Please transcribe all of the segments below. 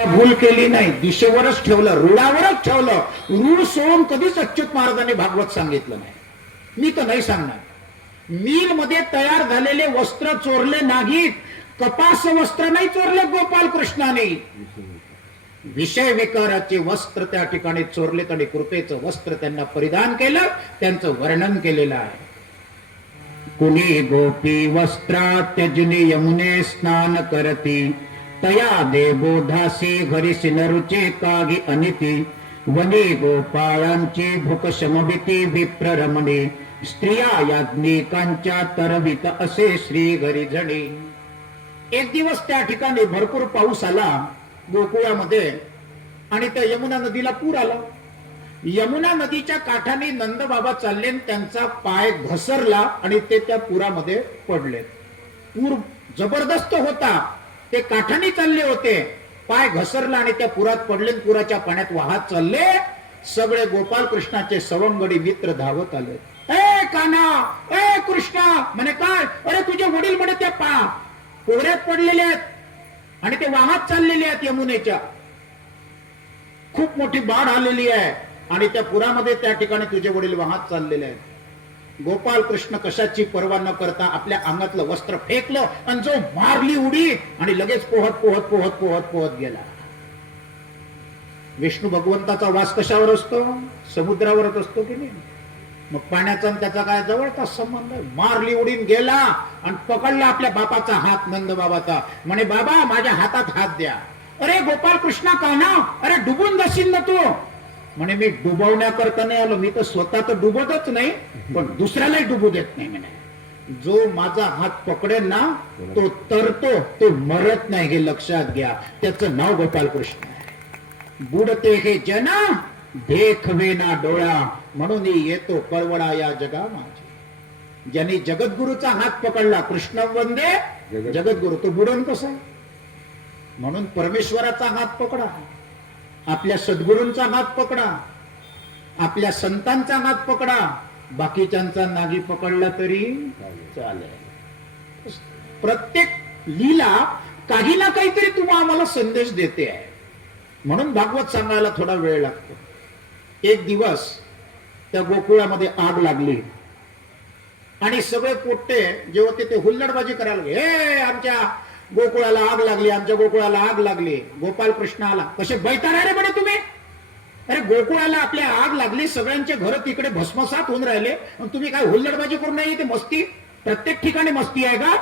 भूल केली नाही, दिशेवरच ठेवलं, रूढावरच ठेवलं. रूढ सोडून कधीच अच्युत महाराजांनी भागवत सांगितलं नाही. मी तर नाही सांगणार. मिल मध्ये तयार झालेले वस्त्र चोरले नाहीत, कपास वस्त्र नाही चोरले गोपाल कृष्णाने. विषय विकाराचे वस्त्र त्या ठिकाणी चोरले आणि कृपेचं वस्त्र त्यांना परिधान केलं. त्यांचं वर्णन केलेलं आहे. कुणी गोपी वस्त्रा त्यजनी यमुने स्नान करती, तया देवोधासी घरी सिनरुचे कागी अनिती. वनी गोपाळांची भूक शमभिती विप्ररमणी, स्त्रिया याज्ञिकांच्या तरवित असे श्री घरी झणी. एक दिवस त्या ठिकाणी भरपूर पाऊस आला गोकुळामध्ये आणि त्या यमुना नदीला पूर आला. यमुना नदीच्या काठाने नंद बाबा चालले, त्यांचा पाय घसरला आणि ते त्या पुरामध्ये पडले. पूर जबरदस्त होता, ते काठाने चालले होते, पाय घसरला आणि त्या पुरात पडले. पुराच्या पाण्यात वाहत चालले. सगळे गोपाल कृष्णाचे सवंगडी मित्र धावत आले. ए कान्हा, ए कृष्णा, म्हणे काय? अरे तुझे वडील म्हणे त्या पोहऱ्यात पडलेले आहेत आणि ते वाहत चाललेले आहेत यमुनेच्या. खूप मोठी बाढ आलेली आहे आणि त्या पुरामध्ये त्या ठिकाणी तुझे वडील वाहत चाललेले आहेत. गोपाल कृष्ण कशाची पर्वा न करता आपल्या अंगातलं वस्त्र फेकलं आणि जो मारली उडी आणि लगेच पोहत पोहत पोहत पोहत पोहत गेला. विष्णू भगवंताचा वास कशावर असतो? समुद्रावरच असतो की नाही? मग पाण्याचा आणि त्याचा काय जवळचा संबंध आहे? मारली उडीन गेला आणि पकडला आपल्या बापाचा हात, नंद बाबाचा. म्हणे बाबा माझ्या हातात हात द्या. अरे गोपाल कृष्णा कान्हा, अरे डुबून जाशील ना तू. म्हणे मी डुबवण्याकरता नाही आलो, मी तर स्वतः तर डुबतच नाही पण दुसऱ्यालाही डुबू देत नाही. म्हणे जो माझा हात पकडेल ना तो तरतो, तो मरत नाही, हे लक्षात घ्या. त्याचं नाव गोपाल कृष्ण आहे. बुडते हे जना देखवे ना डोळा, म्हणून येतो कळवळा या जगा माझी. ज्यांनी जगद्गुरूचा हात पकडला, कृष्ण वंदे जगद्गुरु, तो बुडन कसा? म्हणून परमेश्वराचा हात पकडा, आपल्या सद्गुरूंचा हात पकडा, आपल्या संतांचा हात पकडा. बाकीच्यांचा नागी पकडला तरी चालेल. प्रत्येक लीला काही ना काहीतरी तुम्हाला आम्हाला संदेश देते आहे. म्हणून भागवत सांगायला थोडा वेळ लागतो. एक दिवस त्या गोकुळामध्ये आग लागली आणि सगळे पोट्टे जे होते ते हुल्लडबाजी करायला लागले. हे आमच्या गोकुळाला आग लागली, आमच्या गोकुळाला आग लागली. गोपाल कृष्ण आला. कसे बैतारा रे म्हणे तुम्ही? अरे गोकुळाला आपल्या आग लागली, सगळ्यांचे घर तिकडे भस्मसात होऊन राहिले, तुम्ही काय हुल्लडबाजी करून नाही? ते मस्ती, प्रत्येक ठिकाणी मस्ती आहे का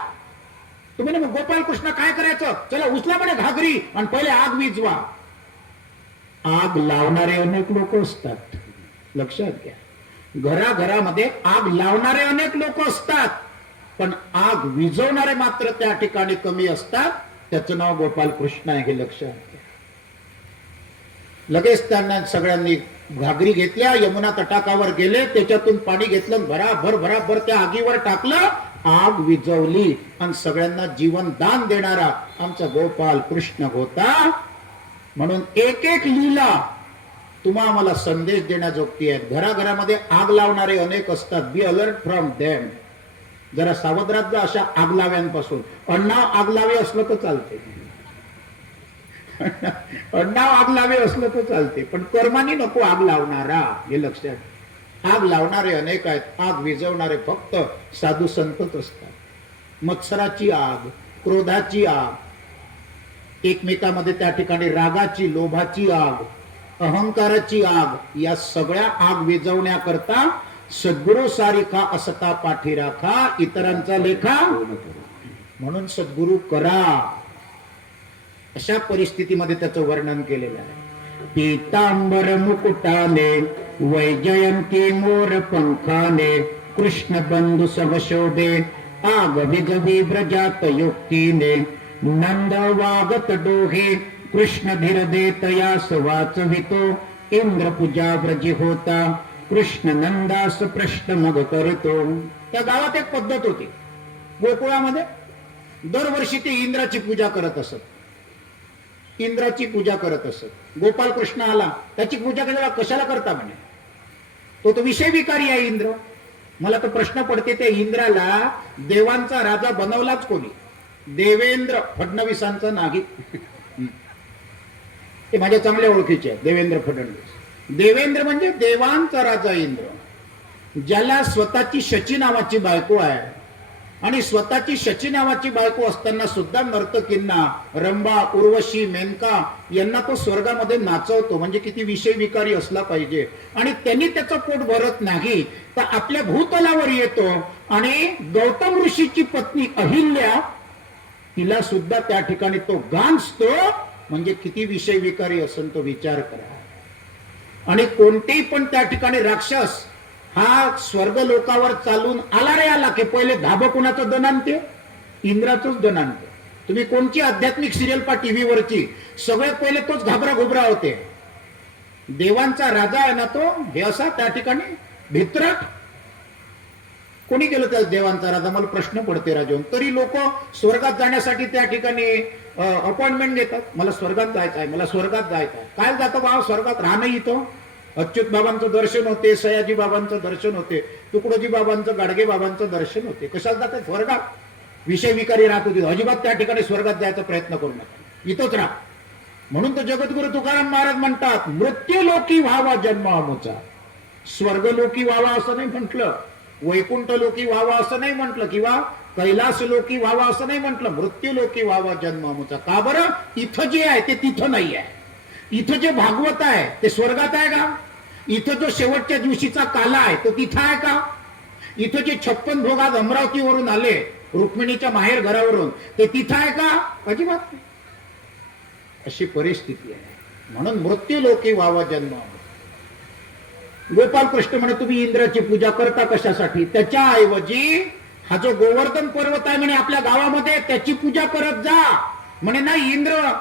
तुम्ही? मग गोपाल कृष्ण काय करायचं? चला उचला म्हणे घागरी आणि पहिले आग विझवा. आग लावणारे अनेक लोक असतात, लक्षात घ्या. घराघरामध्ये आग लावणारे अनेक लोक असतात, पण आग विझवणारे मात्र त्या ठिकाणी कमी असतात. त्याचं नाव गोपाल कृष्ण आहे, हे लक्षात घ्या. लगेच त्यांना सगळ्यांनी घागरी घेतल्या, यमुना तटाकावर गेले, त्याच्यातून पाणी घेतलं, भराभर भराभर त्या आगीवर टाकलं, आग विझवली आणि सगळ्यांना जीवन दान देणारा आमचा गोपाल कृष्ण होता. म्हणून एक एक लीला तुम्हाला आम्हाला संदेश देण्याजोगती आहेत. घराघरामध्ये आग लावणारे अनेक असतात. Be alert from them. जरा सावध राहत जा अशा आग लाव्यांपासून. अण्णाव आग लावे असलं तर चालते, अण्णाव आग लावे असलं तर चालते, पण कर्मानी नको आग लावणारा, हे लक्षात. आग लावणारे अनेक आहेत, आग विझवणारे फक्त साधू संतच असतात. मत्सराची आग, क्रोधाची आग, एकमेकांमध्ये त्या ठिकाणी रागाची, लोभाची आग, अहंकाराची आग, या सगळ्या आग विझवण्याकरता सद्गुरु सारिखा असता पाठी राखा, इतरांचा लेखा. म्हणून सद्गुरु करा. अशा परिस्थितीमध्ये त्याचं वर्णन केलेलं आहे. पीतांबर मुकुटाने वैजयंती मोर पंखाने, कृष्ण बंधू सवशोभे आग विगवी व्रजात युक्तीने, नंद वागत डोहे कृष्ण धीर देतयास वाचवितो, इंद्र पूजा व्रजी होता कृष्ण नंदास प्रश्न मग करतो. त्या गावात एक पद्धत होती गोकुळामध्ये. दरवर्षी ते इंद्राची पूजा करत असत, इंद्राची पूजा करत असत. गोपाल कृष्ण आला, त्याची पूजा कशाला करता म्हणे? तो विषय विकारी आहे इंद्र. मला तर प्रश्न पडते, त्या इंद्राला देवांचा राजा बनवलाच कोणी? देवेंद्र फडणवीसांचा नाही. ते माझ्या चांगल्या ओळखीचे आहेत, देवेंद्र फडणवीस. देवेंद्र म्हणजे देवांचा राजा इंद्र, ज्याला स्वतःची शची नावाची बायको आहे आणि स्वतःची शची नावाची बायको असताना सुद्धा नर्तकींना, रंभा, उर्वशी, मेनका यांना तो स्वर्गामध्ये नाचवतो. म्हणजे किती विषय विकारी असला पाहिजे. आणि त्यांनी त्याचं पोट भरत नाही तर आपल्या भूतलावर येतो आणि गौतम ऋषीची पत्नी अहिल्या, तिला सुद्धा त्या ठिकाणी तो गांजतो. म्हणजे किती विषय विकारी असेल तो विचार करा. आणि कोणतेही पण त्या ठिकाणी राक्षस हा स्वर्ग लोकावर चालून आला रे आला की पहिले धाबं कुणाचं दण आणते? इंद्राचंच दण आणते. तुम्ही कोणची आध्यात्मिक सिरियल पहा टीव्हीवरची, सगळ्यात पहिले तोच घाबरा घुबरा होते. देवांचा राजा आहे ना तो, हे असा त्या ठिकाणी भित्राट. कोणी केलं त्या देवांचा राजा? मला प्रश्न पडते राजून. तरी लोक स्वर्गात जाण्यासाठी त्या ठिकाणी अपॉइंटमेंट घेतात. मला स्वर्गात जायचं आहे, मला स्वर्गात जायचं आहे. काय जातं बाबा स्वर्गात? राहणं इथं. अच्युत बाबांचं दर्शन होते, सयाजी बाबांचं दर्शन होते, तुकडोजी बाबांचं, गाडगे बाबांचं दर्शन होते. कशाला जातात स्वर्गात? विषय विकारी राहत होती. अजिबात त्या ठिकाणी स्वर्गात जायचा प्रयत्न करू नका, इथंच राहा. म्हणून तो जगद्गुरु तुकाराम महाराज म्हणतात, मृत्यूलोकी व्हावा जन्म अमुचा. स्वर्गलोकी व्हावा असं नाही म्हटलं, वैकुंठ लोकी व्हावा असं नाही म्हटलं, किंवा कैलास लोकी व्हावा असं नाही म्हटलं. मृत्यूलोकी व्हावा जन्म अमुचा. का बरं? इथं जे आहे ते तिथं नाही आहे. इथं जे भागवत आहे ते स्वर्गात आहे का? इथं जो शेवटच्या दिवशीचा काला आहे तो तिथं आहे का? इथं जे 56 भोग आज अमरावतीवरून आले, रुक्मिणीच्या माहेर घरावरून, ते तिथं आहे का? अजिबात नाही. अशी परिस्थिती आहे. म्हणून मृत्यूलोकी व्हावा जन्म. गोपाल कृष्ण म्हणे तुम्ही इंद्राची पूजा करता कशासाठी? त्याच्याऐवजी हा जो गोवर्धन पर्वत आहे म्हणे आपल्या गावामध्ये, त्याची पूजा करत जा. म्हणे नाही, इंद्र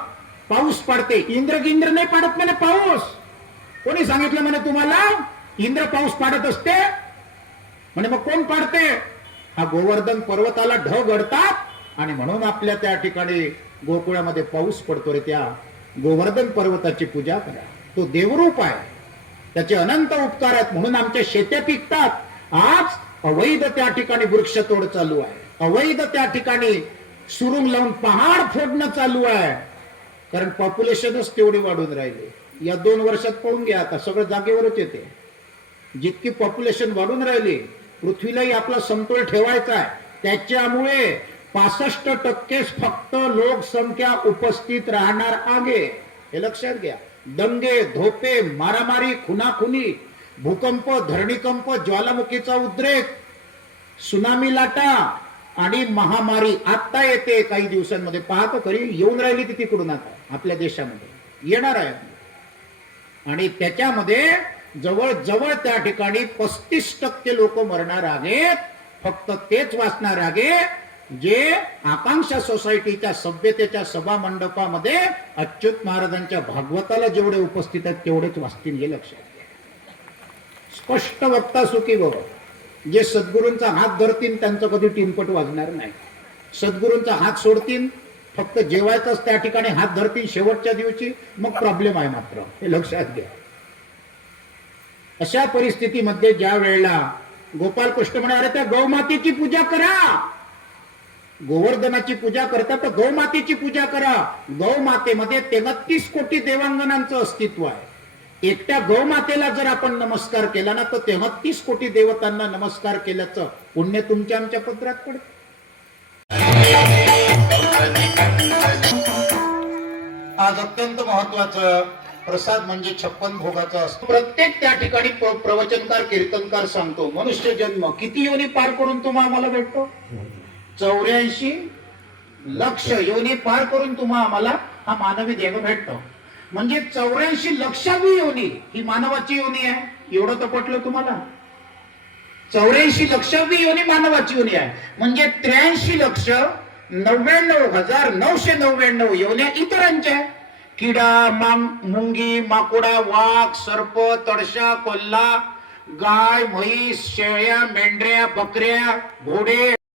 पाऊस पाडते. इंद्र नाही पाडत म्हणे पाऊस. कोणी सांगितलं म्हणे तुम्हाला इंद्र पाऊस पाडत असते? म्हणे मग कोण पाडते? हा गोवर्धन पर्वताला ढग अडतात आणि म्हणून आपल्या त्या ठिकाणी गोकुळामध्ये पाऊस पडतो रे. त्या गोवर्धन पर्वताची पूजा करा. तो देवरूप आहे, त्याचे अनंत उपकार आहेत. म्हणून आमच्या शेत्या पिकतात. आज अवैध त्या ठिकाणी वृक्षतोड चालू आहे, अवैध त्या ठिकाणी सुरुंग लावून पहाड फोडणं चालू आहे. कारण पॉप्युलेशनच तेवढी वाढून राहिली. या 2 वर्षात पाहून घ्या, आता सगळं जागेवरच येते. जितकी पॉप्युलेशन वाढून राहिली, पृथ्वीलाही आपला समतोल ठेवायचा आहे. त्याच्यामुळे 65% फक्त लोकसंख्या उपस्थित राहणार आहे. हे लक्षात घ्या. दंगे, धोपे, मारामारी, खुनाखुनी, भूकंप, धरणीकंप, ज्वालामुखीचा उद्रेक, सुनामी लाटा आणि महामारी आता येते काही दिवसांमध्ये. पाहतो खरी येऊन राहिली ती तिकडून, आता आपल्या देशामध्ये येणार आहे. आणि त्याच्यामध्ये जवळ त्या ठिकाणी 35% लोक मरणार आहेत. फक्त तेच वाचणार आहे जे आकांक्षा सोसायटीच्या सभ्यतेच्या सभा मंडपामध्ये अच्युत महाराजांच्या भागवताला जेवढे उपस्थित आहेत तेवढेच वाचतील. हे लक्षात घ्या. स्पष्ट वक्ता सुखी बाबा. जे सद्गुरूंचा हात धरतील त्यांचं कधी टिनपट वाजणार नाही. सद्गुरूंचा हात सोडतील, फक्त जेवायचाच त्या ठिकाणी हात धरतील शेवटच्या दिवशी, मग प्रॉब्लेम आहे मात्र. हे लक्षात घ्या. अशा परिस्थितीमध्ये ज्या वेळेला गोपाल कृष्ण म्हणे अरे त्या गौमातेची पूजा करा, गोवर्धनाची पूजा करता तर गौमातेची पूजा करा. गौमातेमध्ये 33 कोटी देवांगनांचं अस्तित्व आहे. एकट्या गौमातेला जर आपण नमस्कार केला ना तर 33 कोटी देवतांना नमस्कार केल्याचं पुण्य तुमच्या आमच्या पदरात पडतं. आज अत्यंत महत्वाचं प्रसाद म्हणजे 56 भोगाचा असतो. प्रत्येक त्या ठिकाणी प्रवचनकार कीर्तनकार सांगतो मनुष्य जन्म किती योनी पार करून तुम्हा आम्हाला भेटतो? 84 लक्ष योनी पार करून तुम्हा आम्हाला हा मानवी देह भेटतो. म्हणजे 84 लक्षावी योनी ही मानवाची योनी आहे. एवढं तर पटलं तुम्हाला? 84 लक्षावी योनी मानवाची योनी आहे. म्हणजे 83,99,999 योन्या इतरांच्या. किडा, मुंगी, माकुडा, वाघ, सर्प, तडशा, कोल्हा, गाय, म्हैस, शेळ्या, मेंढऱ्या, बकऱ्या, घोडे,